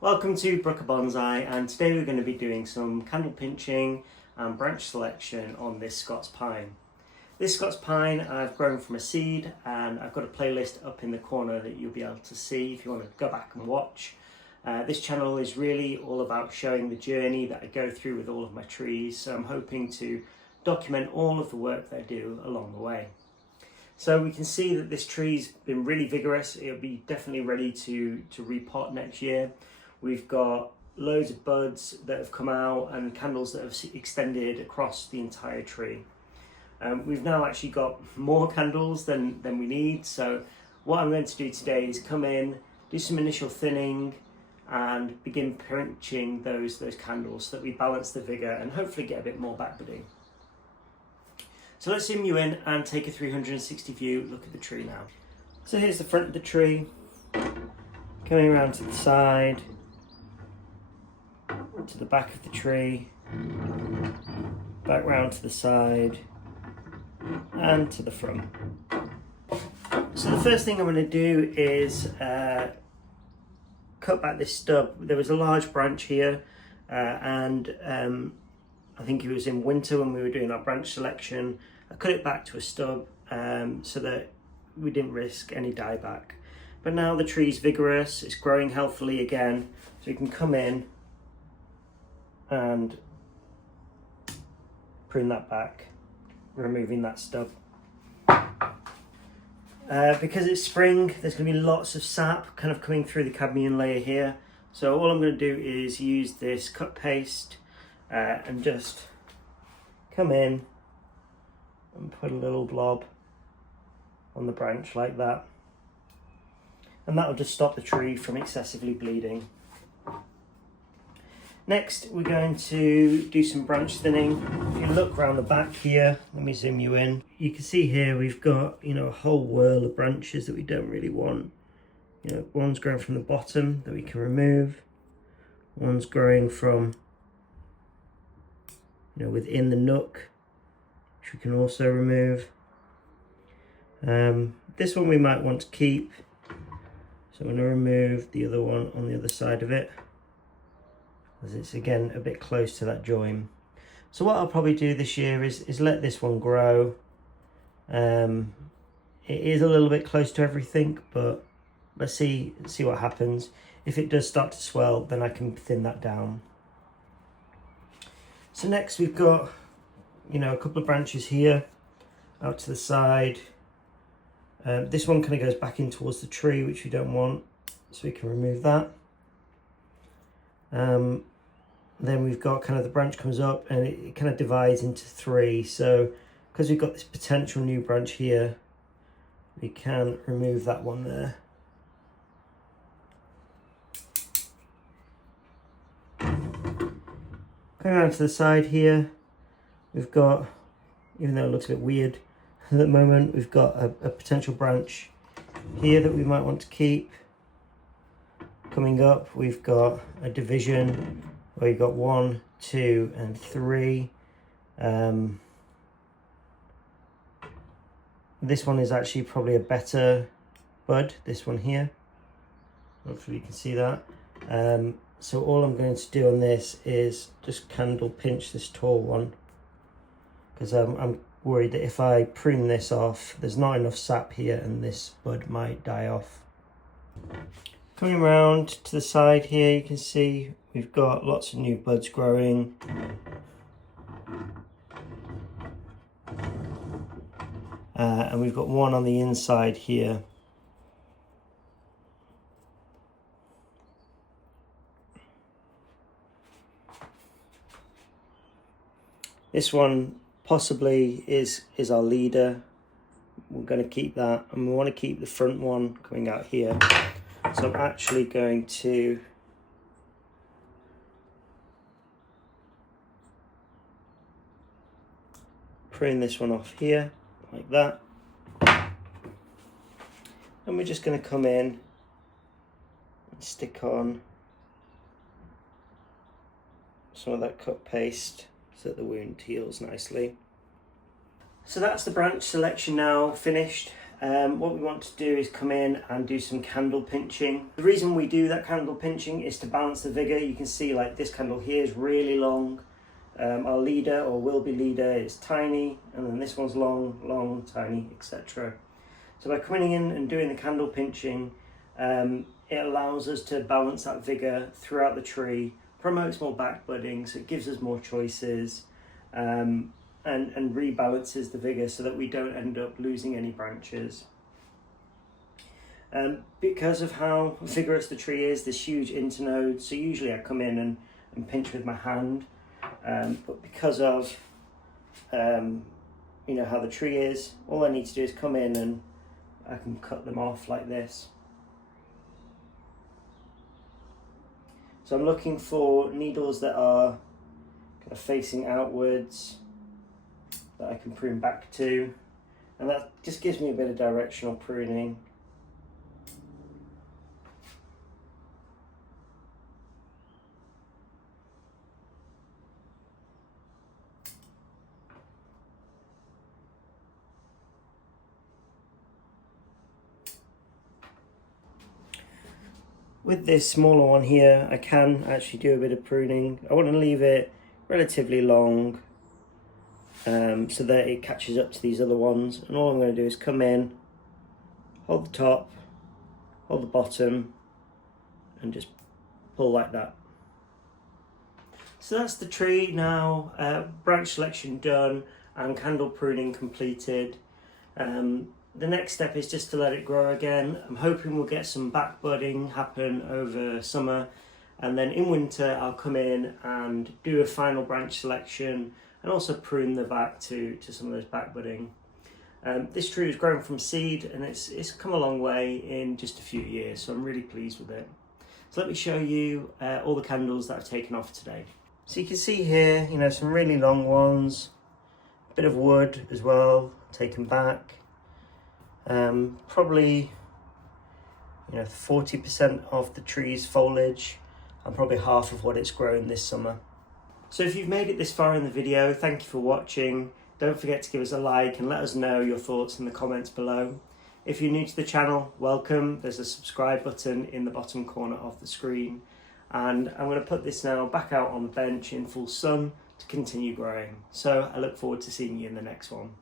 Welcome to Brooker Bonsai, and today we're going to be doing some candle pinching and branch selection on this Scots Pine. This Scots Pine I've grown from a seed, and I've got a playlist up in the corner that you'll be able to see if you want to go back and watch. This channel is really all about showing the journey that I go through with all of my trees, so I'm hoping to document all of the work that I do along the way. So we can see that this tree's been really vigorous. It'll be definitely ready to repot next year. We've got loads of buds that have come out and candles that have extended across the entire tree. We've now actually got more candles than we need, so what I'm going to do today is come in, do some initial thinning and begin pinching those candles so that we balance the vigour and hopefully get a bit more backbudding. So let's zoom you in and take a 360 view look at the tree now. So here's the front of the tree, coming around to the side, to the back of the tree, back round to the side and to the front. So the first thing I'm going to do is cut back this stub. There was a large branch here and I think it was in winter when we were doing our branch selection. I cut it back to a stub so that we didn't risk any dieback. But now the tree's vigorous, it's growing healthily again, so you can come in and prune that back, removing that stub. Because it's spring, there's going to be lots of sap kind of coming through the cadmium layer here. So all I'm going to do is use this cut paste and just come in and put a little blob on the branch like that. And that'll just stop the tree from excessively bleeding. Next, we're going to do some branch thinning. If you look around the back here, let me zoom you in. You can see here we've got, a whole whirl of branches that we don't really want. One's growing from the bottom that we can remove. One's growing from, within the nook, which we can also remove. This one we might want to keep. So I'm going to remove the other one on the other side of it, as it's again a bit close to that join. So what I'll probably do this year is let this one grow. It is a little bit close to everything, but let's see what happens. If it does start to swell, then I can thin that down. So next we've got a couple of branches here out to the side. This one kind of goes back in towards the tree, which we don't want, so we can remove that. Then we've got kind of the branch comes up and it kind of divides into three. So because we've got this potential new branch here, we can remove that one there. Going around to the side here, we've got, even though it looks a bit weird at the moment, we've got a potential branch here that we might want to keep. Coming up, we've got a division where you've got 1, 2 and 3. This one is actually probably a better bud, this one here. Hopefully you can see that. So all I'm going to do on this is just candle pinch this tall one, because I'm worried that if I prune this off, there's not enough sap here and this bud might die off. Coming around to the side here, you can see we've got lots of new buds growing. And we've got one on the inside here. This one possibly is our leader. We're going to keep that, and we want to keep the front one coming out here. So I'm actually going to prune this one off here, like that. And we're just going to come in and stick on some of that cut paste so that the wound heals nicely. So that's the branch selection now finished. what we want to do is come in and do some candle pinching. The reason we do that candle pinching is to balance the vigor. You can see like this candle here is really long. Our leader, or will be leader, is tiny, and then this one's long, long, tiny, etc. So by coming in and doing the candle pinching, it allows us to balance that vigor throughout the tree, promotes more back budding, so it gives us more choices, and rebalances the vigor so that we don't end up losing any branches. Because of how vigorous the tree is, this huge internode, so usually I come in and pinch with my hand, but because of you know how the tree is, all I need to do is come in and I can cut them off like this. So I'm looking for needles that are kind of facing outwards, that I can prune back to, and that just gives me a bit of directional pruning. With this smaller one here, I can actually do a bit of pruning. I want to leave it relatively long, so that it catches up to these other ones. And all I'm going to do is come in, hold the top, hold the bottom, and just pull like that. So that's the tree now, branch selection done and candle pruning completed. The next step is just to let it grow again. I'm hoping we'll get some back budding happen over summer, and then in winter I'll come in and do a final branch selection and also prune the back to some of those back budding. This tree was grown from seed and it's come a long way in just a few years, so I'm really pleased with it. So let me show you all the candles that I've taken off today. So you can see here, you know, some really long ones, a bit of wood as well taken back. Probably, you know, 40% of the tree's foliage and probably half of what it's grown this summer. So if you've made it this far in the video, thank you for watching. Don't forget to give us a like and let us know your thoughts in the comments below. If you're new to the channel, welcome. There's a subscribe button in the bottom corner of the screen. And I'm going to put this now back out on the bench in full sun to continue growing. So I look forward to seeing you in the next one.